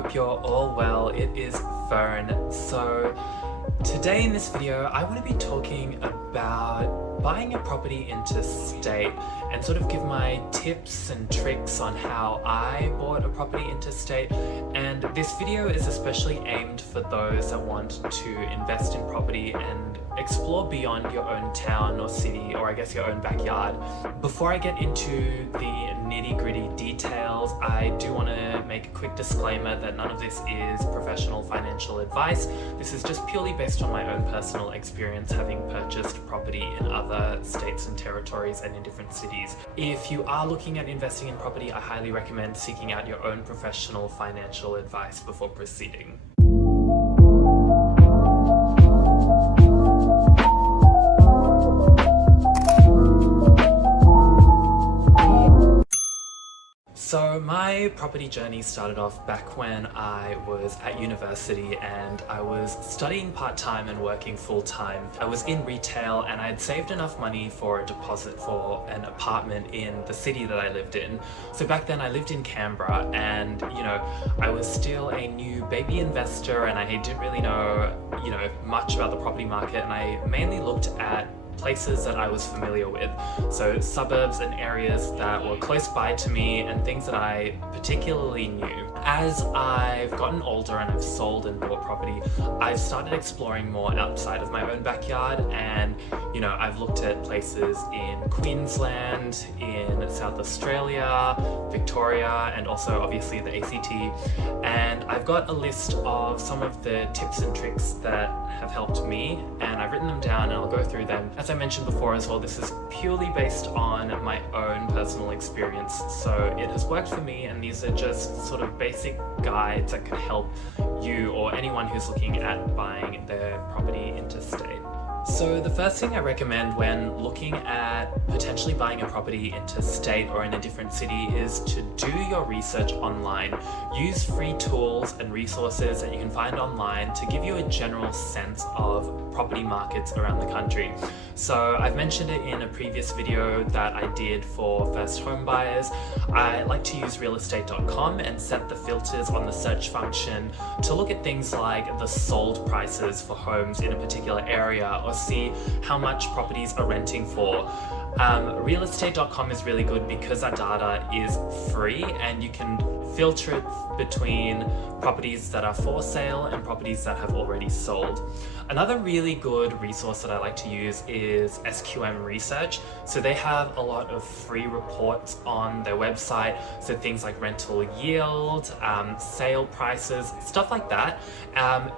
hope you're all well. It is Fern. So today in this video I want to be talking about buying a property interstate and sort of give my tips and tricks on how I bought a property interstate. And this video is especially aimed for those that want to invest in property and explore beyond your own town or city, or I guess your own backyard. Before I get into the nitty-gritty details, I do want to make a quick disclaimer that none of this is professional financial advice. This is just purely based on my own personal experience having purchased property in other states and territories and in different cities. If you are looking at investing in property, I highly recommend seeking out your own professional financial advice before proceeding. So my property journey started off back when I was at university and I was studying part-time and working full-time. I was in retail and I had saved enough money for a deposit for an apartment in the city that I lived in. So back then I lived in Canberra and, I was still a new baby investor and I didn't really know, much about the property market, and I mainly looked at places that I was familiar with, so suburbs and areas that were close by to me and things that I particularly knew. As I've gotten older and I've sold and bought property, I've started exploring more outside of my own backyard, and I've looked at places in Queensland, in South Australia, Victoria, and also obviously the ACT, and I've got a list of some of the tips and tricks that have helped me, and I've written them down and I'll go through them. As I mentioned before as well, this is purely based on my own personal experience, so it has worked for me, and these are just sort of basic guides that could help you or anyone who's looking at buying their property interstate. So the first thing I recommend when looking at potentially buying a property interstate or in a different city is to do your research online. Use free tools and resources that you can find online to give you a general sense of property markets around the country. So I've mentioned it in a previous video that I did for first home buyers. I like to use realestate.com and set the filters on the search function to look at things like the sold prices for homes in a particular area, or see how much properties are renting for. Realestate.com is really good because that data is free and you can filter it between properties that are for sale and properties that have already sold. Another really good resource that I like to use is SQM Research. So they have a lot of free reports on their website, so things like rental yield, sale prices, stuff like that.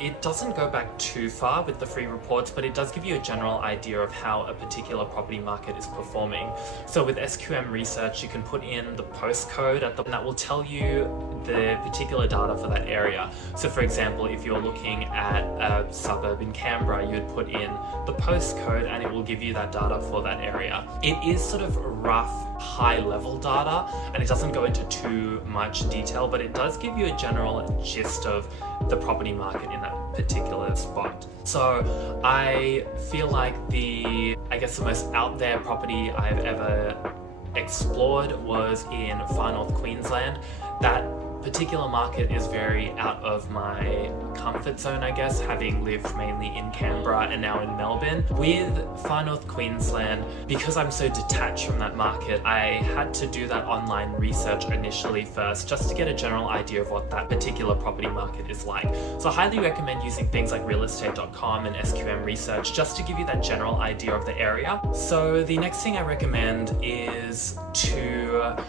It doesn't go back too far with the free reports, but it does give you a general idea of how a particular property market is performing. So with SQM Research, you can put in the postcode and that will tell you the particular data for that area. So for example, if you're looking at a suburb in Canberra, you would put in the postcode and it will give you that data for that area. It is sort of rough, high-level data, and it doesn't go into too much detail, but it does give you a general gist of the property market in that particular spot. So I feel like the most out there property I've ever explored was in far north Queensland. That particular market is very out of my comfort zone, I guess, having lived mainly in Canberra and now in Melbourne. With far north Queensland, because I'm so detached from that market, I had to do that online research initially first, just to get a general idea of what that particular property market is like. So I highly recommend using things like realestate.com and SQM Research just to give you that general idea of the area. So the next thing I recommend is to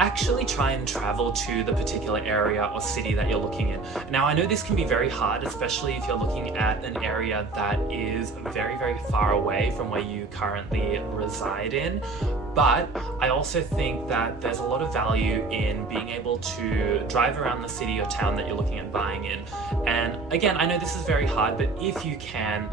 actually try and travel to the particular area or city that you're looking in. Now, I know this can be very hard, especially if you're looking at an area that is very, very far away from where you currently reside in, but I also think that there's a lot of value in being able to drive around the city or town that you're looking at buying in. And again, I know this is very hard, but if you can,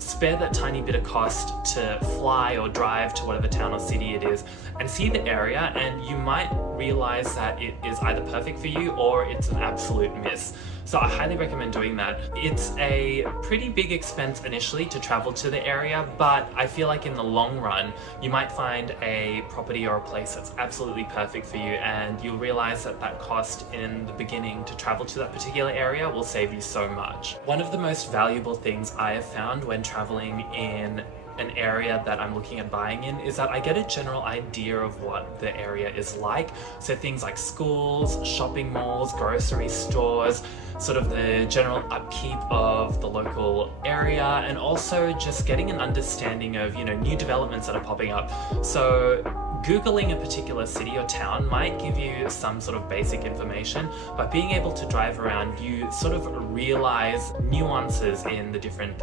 spare that tiny bit of cost to fly or drive to whatever town or city it is and see the area, and you might realize that it is either perfect for you or it's an absolute miss. So I highly recommend doing that. It's a pretty big expense initially to travel to the area, but I feel like in the long run, you might find a property or a place that's absolutely perfect for you, and you'll realize that that cost in the beginning to travel to that particular area will save you so much. One of the most valuable things I have found when traveling in an area that I'm looking at buying in is that I get a general idea of what the area is like. So things like schools, shopping malls, grocery stores, sort of the general upkeep of the local area, and also just getting an understanding of, you know, new developments that are popping up. So Googling a particular city or town might give you some sort of basic information, but being able to drive around, you sort of realize nuances in the different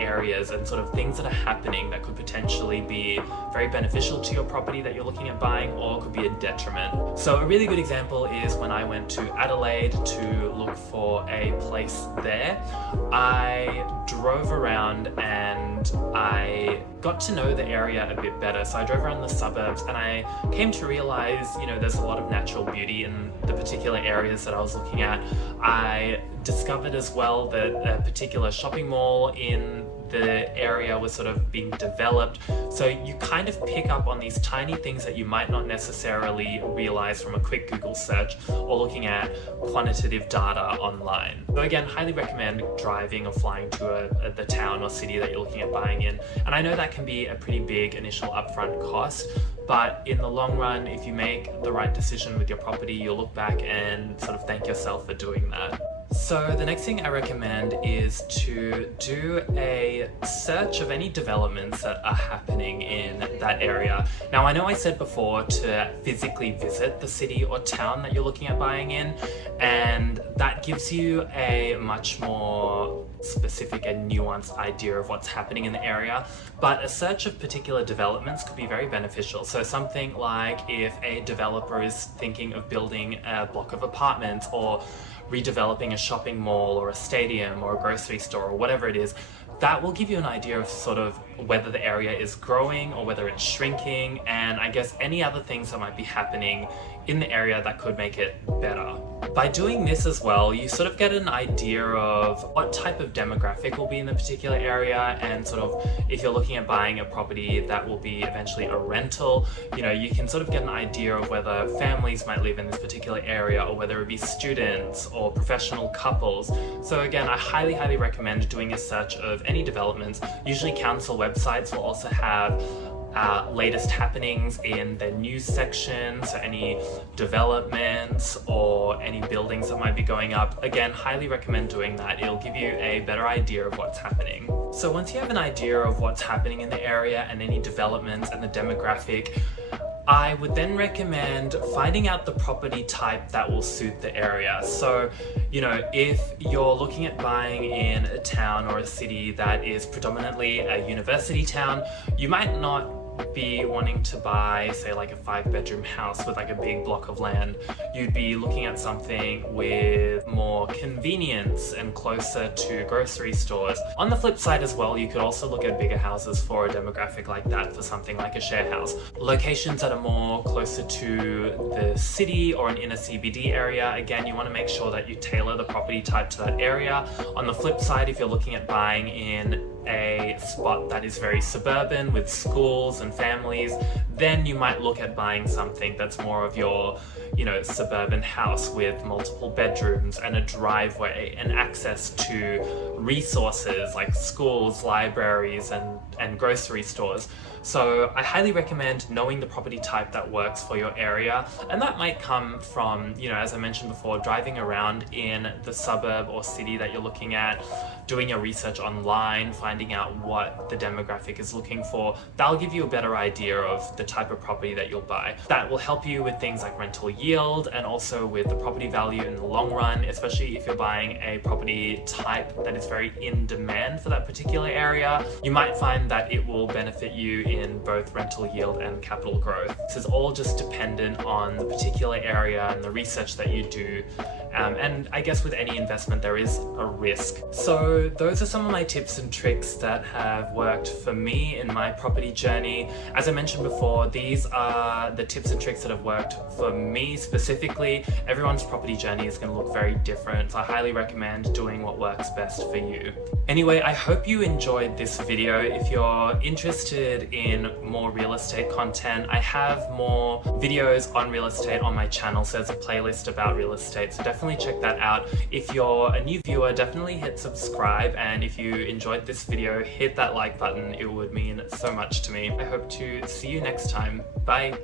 areas and sort of things that are happening that could potentially be very beneficial to your property that you're looking at buying, or could be a detriment. So a really good example is when I went to Adelaide to look for a place there. I drove around and I got to know the area a bit better. So I drove around the suburbs and I came to realize, you know, there's a lot of natural beauty in the particular areas that I was looking at. I discovered as well that a particular shopping mall in the area was sort of being developed. So you kind of pick up on these tiny things that you might not necessarily realize from a quick Google search or looking at quantitative data online. So again, highly recommend driving or flying to the town or city that you're looking at buying in. And I know that can be a pretty big initial upfront cost, but in the long run, if you make the right decision with your property, you'll look back and sort of thank yourself for doing that. So the next thing I recommend is to do a search of any developments that are happening in that area. Now, I know I said before to physically visit the city or town that you're looking at buying in, and that gives you a much more specific and nuanced idea of what's happening in the area, but a search of particular developments could be very beneficial. So something like if a developer is thinking of building a block of apartments or redeveloping a shopping mall or a stadium or a grocery store or whatever it is, that will give you an idea of sort of whether the area is growing or whether it's shrinking, and I guess any other things that might be happening in the area that could make it better. By doing this as well, you sort of get an idea of what type of demographic will be in the particular area, and sort of if you're looking at buying a property that will be eventually a rental, you know, you can sort of get an idea of whether families might live in this particular area or whether it be students or professional couples. So again, I highly recommend doing a search of any developments. Usually council websites will also have latest happenings in the news section, so any developments or any buildings that might be going up. Again, highly recommend doing that. It'll give you a better idea of what's happening. So once you have an idea of what's happening in the area and any developments and the demographic, I would then recommend finding out the property type that will suit the area. So, you know, if you're looking at buying in a town or a city that is predominantly a university town, you might not be wanting to buy, say, like a 5-bedroom house with like a big block of land. You'd be looking at something with more convenience and closer to grocery stores. On the flip side as well, you could also look at bigger houses for a demographic like that, for something like a share house. Locations that are more closer to the city or an inner CBD area, again, you want to make sure that you tailor the property type to that area. On the flip side, if you're looking at buying in a spot that is very suburban with schools and families, then you might look at buying something that's more of your, you know, suburban house with multiple bedrooms and a driveway and access to resources like schools, libraries, and grocery stores. So I highly recommend knowing the property type that works for your area, and that might come from, you know, as I mentioned before, driving around in the suburb or city that you're looking at, doing your research online, finding out what the demographic is looking for. That'll give you a better idea of the type of property that you'll buy. That will help you with things like rental yield and also with the property value in the long run, especially if you're buying a property type that is very in demand for that particular area. You might find that it will benefit you in both rental yield and capital growth. This is all just dependent on the particular area and the research that you do. And I guess with any investment there is a risk. So those are some of my tips and tricks tricks that have worked for me in my property journey. As I mentioned before, these are the tips and tricks that have worked for me specifically. Everyone's property journey is going to look very different, so I highly recommend doing what works best for you. Anyway, I hope you enjoyed this video. If you're interested in more real estate content, I have more videos on real estate on my channel, so there's a playlist about real estate, so definitely check that out. If you're a new viewer, definitely hit subscribe, and if you enjoyed this video, hit that like button. It would mean so much to me. I hope to see you next time. Bye!